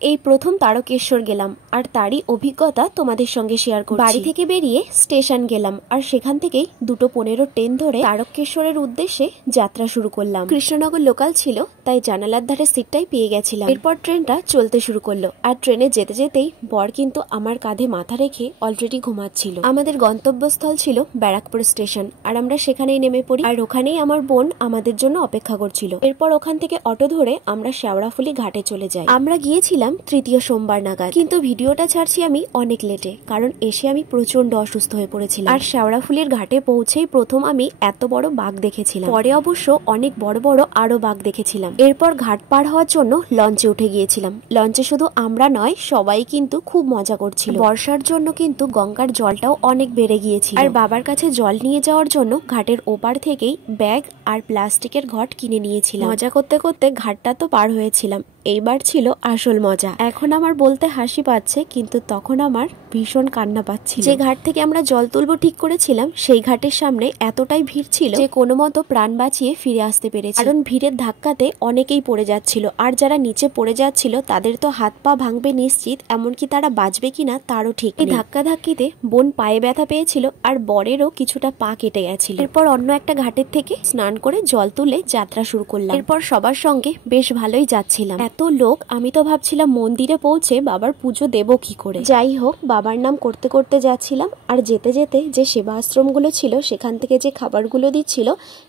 এই প্রথম তারকেশ্বর গেলাম আর তারই অভিজ্ঞতা তোমাদের সঙ্গে শেয়ার করছি। বাড়ি থেকে বেরিয়ে স্টেশন গেলাম আর সেখান থেকেই 2:15 ট্রেন ধরে তারকেশ্বরের উদ্দেশ্যে যাত্রা শুরু করলাম। কৃষ্ণনগর লোকাল ছিল, তাই জানালার ধারে সিটটাই পেয়ে গেছিলাম। এরপর ট্রেনটা চলতে শুরু করলো আর ট্রেনে যেতে যেতেই বর কিন্তু আমার কাঁধে মাথা রেখে অলরেডি ঘুমাচ্ছিল। আমাদের গন্তব্যস্থল ছিল ব্যারাকপুর স্টেশন আর আমরা সেখানেই নেমে পড়ি আর ওখানেই আমার বোন আমাদের জন্য অপেক্ষা করছিল। এরপর ওখান থেকে অটো ধরে আমরা শেওড়াফুলি ঘাটে চলে যাই। আমরা গিয়েছিলাম তৃতীয় সোমবার নাগাদ, কিন্তু ভিডিওটা ছাড়ছি আমি অনেক লেটে, কারণ এসে আমি প্রচন্ড অসুস্থ হয়ে পড়েছিলাম। আর শেওড়াফুলির ঘাটে পৌঁছেই প্রথম আমি এত বড় বাঘ দেখেছিলাম, পরে অবশ্য অনেক বড় বড় আরো বাঘ দেখেছিলাম। এরপর ঘাট পার হওয়ার জন্য লঞ্চে উঠে গিয়েছিলাম। লঞ্চে শুধু আমরা নয়, সবাই কিন্তু খুব মজা করছিল। বর্ষার জন্য কিন্তু গঙ্গার জলটাও অনেক বেড়ে গিয়েছিল। আর বাবার কাছে জল নিয়ে যাওয়ার জন্য ঘাটের ওপার থেকেই ব্যাগ আর প্লাস্টিকের ঘট কিনে নিয়েছিলাম। মজা করতে করতে ঘাটটা তো পার হয়েছিলাম। এইবার ছিল আসল মজা। এখন আমার বলতে হাসি পাচ্ছে, কিন্তু তখন আমার ভীষণ কান্না পাচ্ছিল। যে ঘাট থেকে আমরা জল তুলবো ঠিক করেছিলাম, সেই ঘাটের সামনে এতটাই ভিড় ছিল যে কোনো মতো প্রাণ বাঁচিয়ে ফিরে আসতে পেরেছি, কারণ ভিড়ের ধাক্কাতে অনেকেই পড়ে যাচ্ছিল। আর যারা নিচে পড়ে যাচ্ছিল তাদের তো হাত পা ভাঙবে নিশ্চিত, এমনকি তারা বাঁচবে কিনা তারও ঠিক। এই ধাক্কা ধাক্কিতে বোন পায়ে ব্যথা পেয়েছিল আর বরেরও কিছুটা পা কেটে গেছিল। এরপর অন্য একটা ঘাটের থেকে স্নান করে জল তুলে যাত্রা শুরু করলাম। এরপর সবার সঙ্গে বেশ ভালোই যাচ্ছিলাম। এত লোক, আমি তো ভাবছিলাম মন্দিরে পৌঁছে বাবার পুজো দেব কি করে। যাই হোক, বাবার নাম করতে করতে যাচ্ছিলাম আর যেতে যেতে যে সেবা আশ্রমগুলো ছিল সেখান থেকে যে খাবারগুলো দিচ্ছিল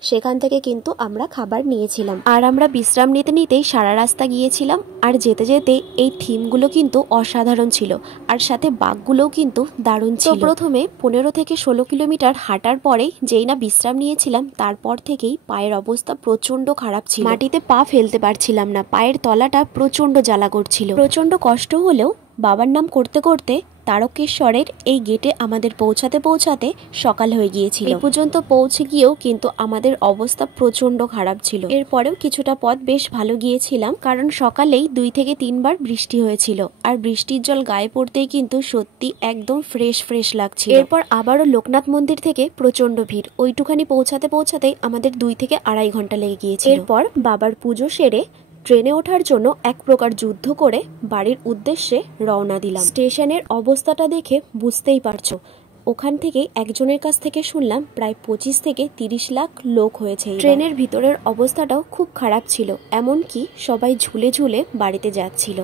সেখান থেকে কিন্তু আমরা খাবার নিয়েছিলাম। আর আমরা বিশ্রাম নিতে নিতেই সারা রাস্তা গিয়েছিলাম। আর যেতে যেতে এই থিমগুলো কিন্তু অসাধারণ ছিল আর সাথে বাঘগুলোও কিন্তু দারুণ ছিল। প্রথমে 15 থেকে 16 কিলোমিটার হাঁটার পরে যেই না বিশ্রাম নিয়েছিলাম, তারপর থেকেই পায়ের অবস্থা প্রচন্ড খারাপ ছিল। মাটিতে পা ফেলতে পারছিলাম না, পায়ের তলাটা প্রচন্ড জ্বালা করছিল। প্রচন্ড কষ্ট হলেও বাবার নাম করতে করতে তারকেশ্বরের এই গেটে আমাদের পৌঁছাতে পৌঁছাতে সকাল হয়ে গিয়েছিল। এই পর্যন্ত পৌঁছে গিয়েও কিন্তু আমাদের অবস্থা প্রচন্ড খারাপ ছিল। এরপরেও কিছুটা পথ বেশ ভালো গিয়েছিলাম, কারণ সকালেই 2 থেকে 3 বার বৃষ্টি হয়েছিল আর বৃষ্টির জল গায়ে পড়তেই কিন্তু সত্যি একদম ফ্রেশ লাগছিল। এরপর আবারও লোকনাথ মন্দির থেকে প্রচন্ড ভিড়, ওইটুখানি পৌঁছাতে পৌঁছাতেই আমাদের 2 থেকে 2.5 ঘন্টা লেগে গিয়েছিল। এরপর বাবার পুজো সেরে ট্রেনে ওঠার জন্য এক প্রকার যুদ্ধ করে বাড়ির উদ্দেশ্যে রওনা দিলাম। স্টেশনের অবস্থাটা দেখে বুঝতেই পারছো, ওখান থেকে একজনের কাছ থেকে শুনলাম প্রায় 25 থেকে 30 লাখ লোক হয়েছে। ট্রেনের ভিতরের অবস্থাটাও খুব খারাপ ছিল, এমনকি সবাই ঝুলে ঝুলে বাড়িতে যাচ্ছিল।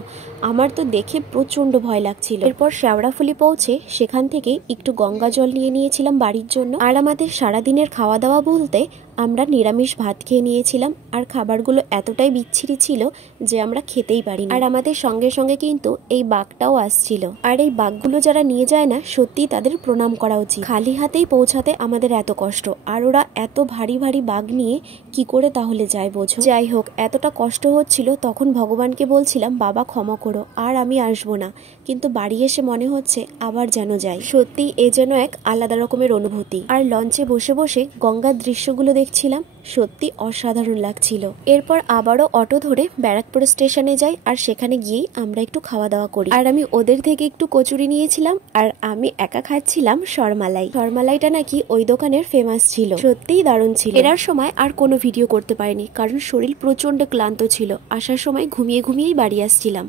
আমার তো দেখে প্রচন্ড ভয় লাগছিল। এরপর শেওড়াফুলি পৌঁছে সেখান থেকে একটু গঙ্গা জল নিয়ে নিয়েছিলাম বাড়ির জন্য। আর আমাদের সারাদিনের খাওয়া দাওয়া বলতে আমরা নিরামিষ ভাত খেয়ে নিয়েছিলাম আর খাবারগুলো এতটাই বিচ্ছিরি ছিল যে আমরা খেতেই পারিনি। আর আমাদের সঙ্গে সঙ্গে কিন্তু এই বাঘটাও আসছিল। আর এই বাঘগুলো যারা নিয়ে যায় না, সত্যি তাদের প্রণাম করা উচিত। খালি হাতেই পৌঁছাতে আমাদের এত কষ্ট, আর ওরা এত ভারী ভারী বাঘ নিয়ে কি করে তাহলে যায় বোঝো। যাই হোক, এতটা কষ্ট হচ্ছিল, তখন ভগবানকে বলছিলাম বাবা ক্ষমা করো, আর আমি আসবো না। কিন্তু বাড়ি এসে মনে হচ্ছে আবার যেন যাই। সত্যি এ যেন এক আলাদা রকমের অনুভূতি। আর লঞ্চে বসে বসে গঙ্গার দৃশ্যগুলো দেখছিলাম, সত্যি অসাধারণ লাগছিল। এরপর আবারও অটো ধরে ব্যারাকপুর স্টেশনে যাই আর সেখানে গিয়েই আমরা একটু খাওয়া দাওয়া করি। আর আমি ওদের থেকে একটু কচুরি নিয়েছিলাম আর আমি একা খাচ্ছিলাম শর্মালাই। শর্মালাইটা নাকি ওই দোকানের ফেমাস ছিল, সত্যিই দারুণ ছিল। এরার সময় আর কোনো ভিডিও করতে পারিনি, কারণ শরীর প্রচন্ড ক্লান্ত ছিল। আসার সময় ঘুমিয়েই বাড়ি আসছিলাম।